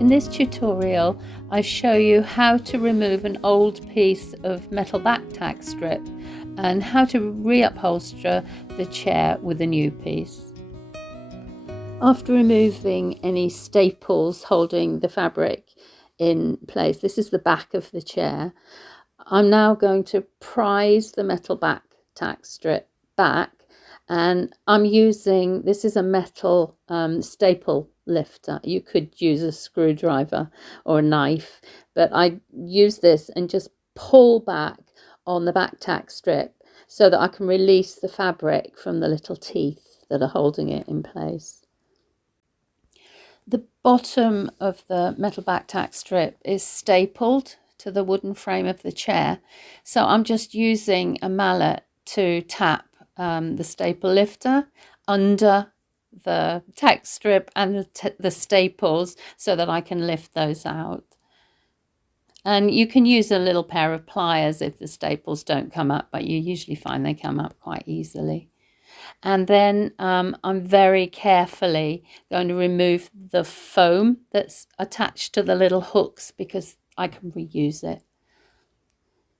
In this tutorial, I show you how to remove an old piece of metal back-tack strip and how to re-upholster the chair with a new piece. After removing any staples holding the fabric in place, this is the back of the chair, I'm now going to prise the metal back-tack strip back, and I'm using, this is a metal staple lifter. You could use a screwdriver or a knife, but I use this and just pull back on the back-tack strip so that I can release the fabric from the little teeth that are holding it in place. The bottom of the metal back-tack strip is stapled to the wooden frame of the chair, so I'm just using a mallet to tap the staple lifter under the tack strip and the staples so that I can lift those out. And you can use a little pair of pliers if the staples don't come up, but you usually find they come up quite easily. And then I'm very carefully going to remove the foam that's attached to the little hooks because I can reuse it.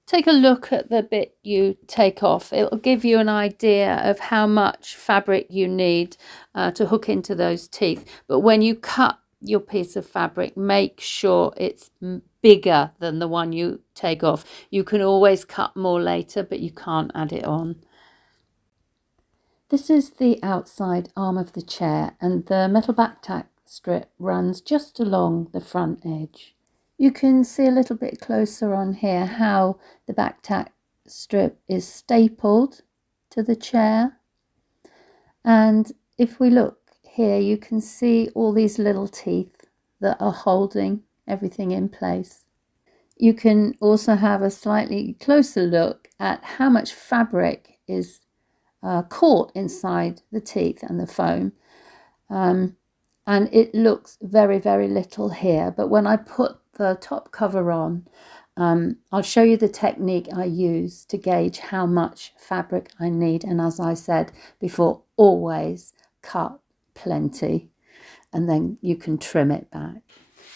Take a look at the bit you take off. It'll give you an idea of how much fabric you need to hook into those teeth. But when you cut your piece of fabric, make sure it's bigger than the one you take off. You can always cut more later, but you can't add it on. This is the outside arm of the chair, and the metal back-tack strip runs just along the front edge. You can see a little bit closer on here how the back-tack strip is stapled to the chair. And if we look here, you can see all these little teeth that are holding everything in place. You can also have a slightly closer look at how much fabric is caught inside the teeth and the foam. And it looks very, very little here, but when I put the top cover on, I'll show you the technique I use to gauge how much fabric I need. And as I said before, always cut plenty and then you can trim it back.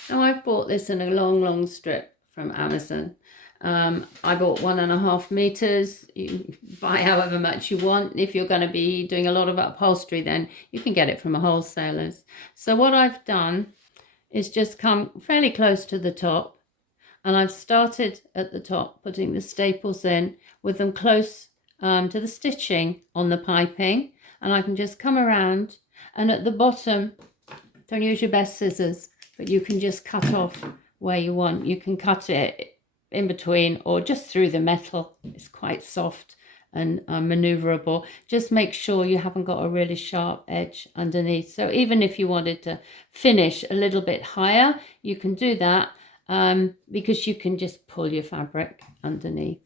Now I've bought this in a long strip from Amazon. I bought 1.5 meters. You can buy however much you want. If you're going to be doing a lot of upholstery, then you can get it from a wholesaler's. So what I've done is just come fairly close to the top, and I've started at the top putting the staples in with them close to the stitching on the piping, and I can just come around, and at the bottom, don't use your best scissors, but you can just cut off where you want. You can cut it in between or just through the metal. It's quite soft and maneuverable. Just make sure you haven't got a really sharp edge underneath. So even if you wanted to finish a little bit higher, you can do that because you can just pull your fabric underneath.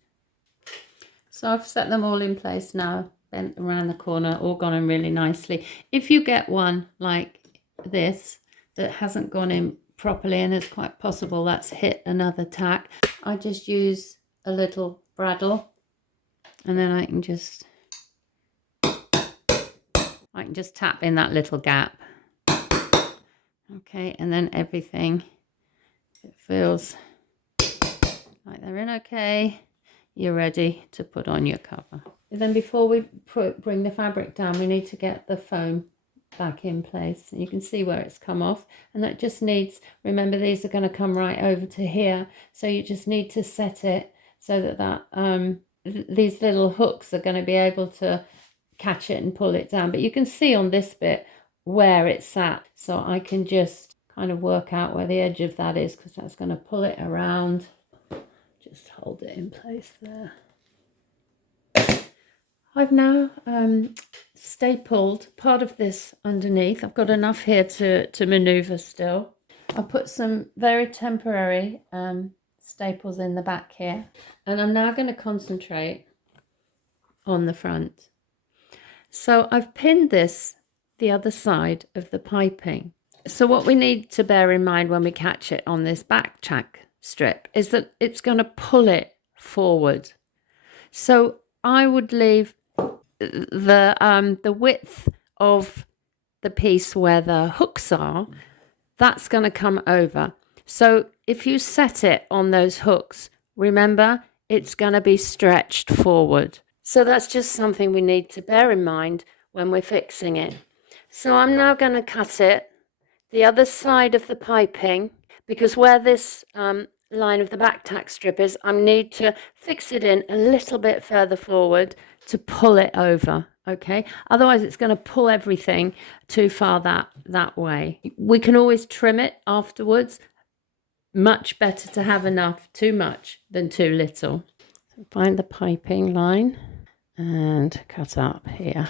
So I've set them all in place now, bent around the corner, all gone in really nicely. If you get one like this that hasn't gone in properly, and it's quite possible that's hit another tack, I just use a little bradawl, and then I can just tap in that little gap. Okay, and then everything, it feels like they're in okay, you're ready to put on your cover. And then before we bring the fabric down, we need to get the foam back in place. And you can see where it's come off, and that just needs, remember these are going to come right over to here, so you just need to set it so that these little hooks are going to be able to catch it and pull it down. But you can see on this bit where it's sat, so I can just kind of work out where the edge of that is, because that's going to pull it around. Just hold it in place there. I've now stapled part of this underneath. I've got enough here to maneuver still. I'll put some very temporary staples in the back here, and I'm now going to concentrate on the front. So I've pinned this the other side of the piping. So what we need to bear in mind when we catch it on this back-tack strip is that it's going to pull it forward. So I would leave the width of the piece where the hooks are that's going to come over. So if you set it on those hooks, remember, it's going to be stretched forward. So that's just something we need to bear in mind when we're fixing it. So I'm now going to cut it the other side of the piping, because where this line of the back tack strip is, I need to fix it in a little bit further forward to pull it over, okay? Otherwise it's going to pull everything too far that way. We can always trim it afterwards. Much better to have enough too much than too little. So find the piping line and cut up here.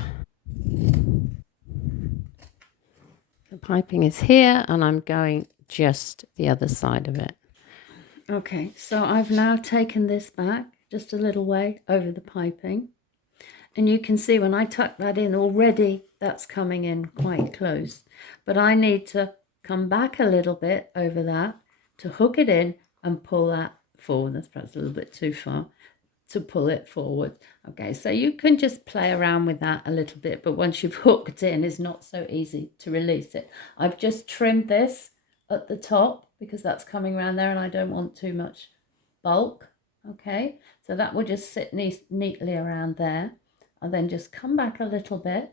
The piping is here and I'm going just the other side of it. Okay, so I've now taken this back just a little way over the piping, and you can see when I tuck that in already, that's coming in quite close. But I need to come back a little bit over that to hook it in and pull that forward. That's perhaps a little bit too far to pull it forward. Okay, so you can just play around with that a little bit, but once you've hooked in, it's not so easy to release it. I've just trimmed this at the top because that's coming around there and I don't want too much bulk. Okay, so that will just sit neatly around there. I'll then just come back a little bit,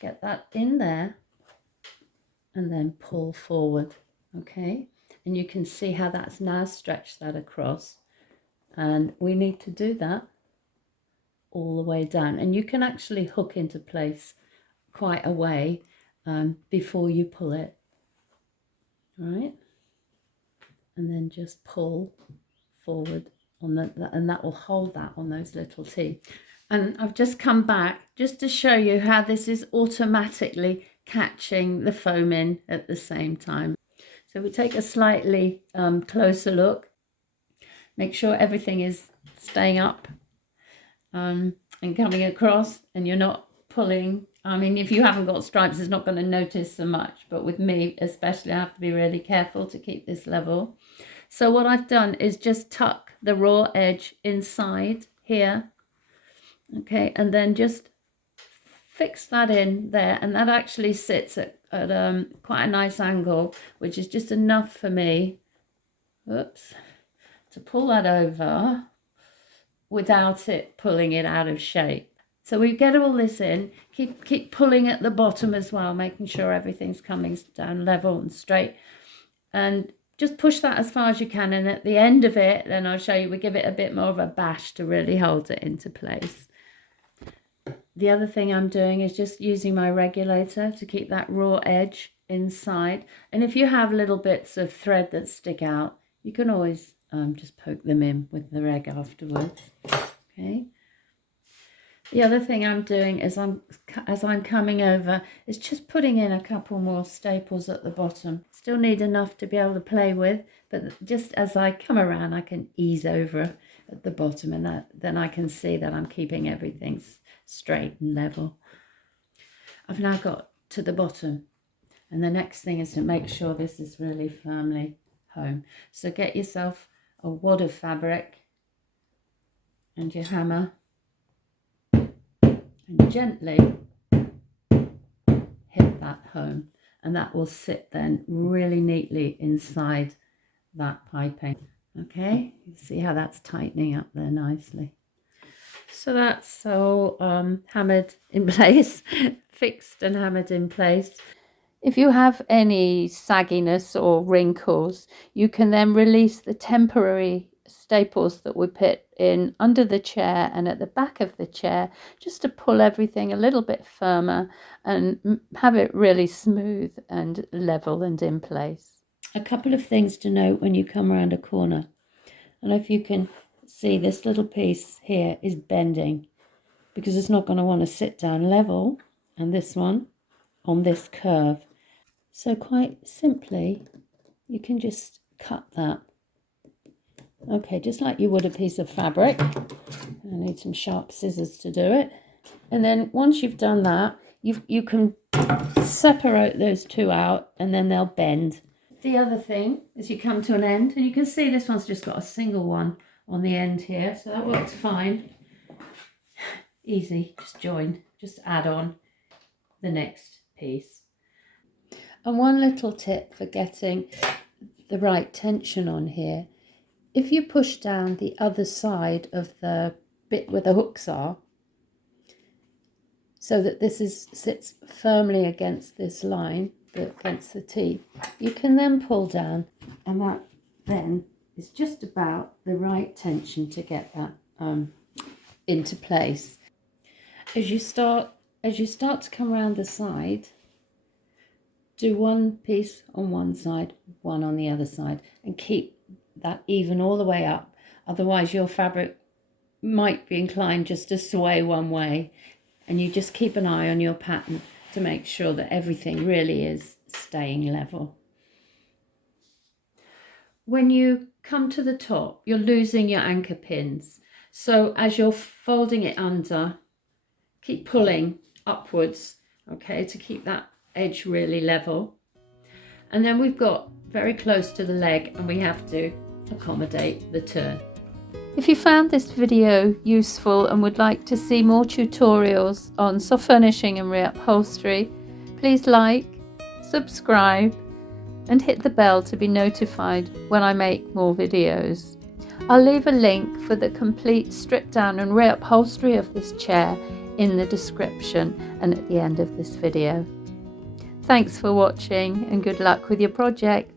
get that in there, and then pull forward. Okay, and you can see how that's now stretched that across. And we need to do that all the way down. And you can actually hook into place quite a way before you pull it. All right? And then just pull forward on and that will hold that on those little teeth. And I've just come back just to show you how this is automatically catching the foam in at the same time. So we take a slightly closer look. Make sure everything is staying up and coming across and you're not pulling. I mean, if you haven't got stripes, it's not going to notice so much. But with me, especially, I have to be really careful to keep this level. So what I've done is just tuck the raw edge inside here. Okay, and then just fix that in there. And that actually sits at quite a nice angle, which is just enough for me. Oops. To pull that over without it pulling it out of shape. So we get all this in, keep pulling at the bottom as well, making sure everything's coming down level and straight. And just push that as far as you can. And at the end of it, then I'll show you, we give it a bit more of a bash to really hold it into place. The other thing I'm doing is just using my regulator to keep that raw edge inside. And if you have little bits of thread that stick out, you can always just poke them in with the reg afterwards. Okay. The other thing I'm doing is as I'm coming over is just putting in a couple more staples at the bottom. Still need enough to be able to play with, but just as I come around, I can ease over at the bottom, and then I can see that I'm keeping everything straight and level. I've now got to the bottom, and the next thing is to make sure this is really firmly home. So get yourself a wad of fabric and your hammer and gently hit that home, and that will sit then really neatly inside that piping. Okay, you see how that's tightening up there nicely. So that's all hammered in place, fixed and hammered in place. If you have any sagginess or wrinkles, you can then release the temporary staples that we put in under the chair and at the back of the chair, just to pull everything a little bit firmer and have it really smooth and level and in place. A couple of things to note when you come around a corner. I don't know if you can see this little piece here is bending because it's not going to want to sit down level, and this one on this curve. So quite simply, you can just cut that. Okay, just like you would a piece of fabric. I need some sharp scissors to do it. And then once you've done that, you can separate those two out and then they'll bend. The other thing is you come to an end, and you can see this one's just got a single one on the end here, so that works fine. Easy, just join, just add on the next piece. And one little tip for getting the right tension on here, if you push down the other side of the bit where the hooks are, so that this sits firmly against this line, against the teeth, you can then pull down, and that then is just about the right tension to get that into place. As you start to come around the side, do one piece on one side, one on the other side, and keep that even all the way up. Otherwise your fabric might be inclined just to sway one way, and you just keep an eye on your pattern to make sure that everything really is staying level. When you come to the top, you're losing your anchor pins. So as you're folding it under, keep pulling upwards, okay, to keep that edge really level. And then we've got very close to the leg, and we have to accommodate the turn. If you found this video useful and would like to see more tutorials on soft furnishing and reupholstery, please like, subscribe and hit the bell to be notified when I make more videos. I'll leave a link for the complete strip down and reupholstery of this chair in the description and at the end of this video. Thanks for watching and good luck with your project.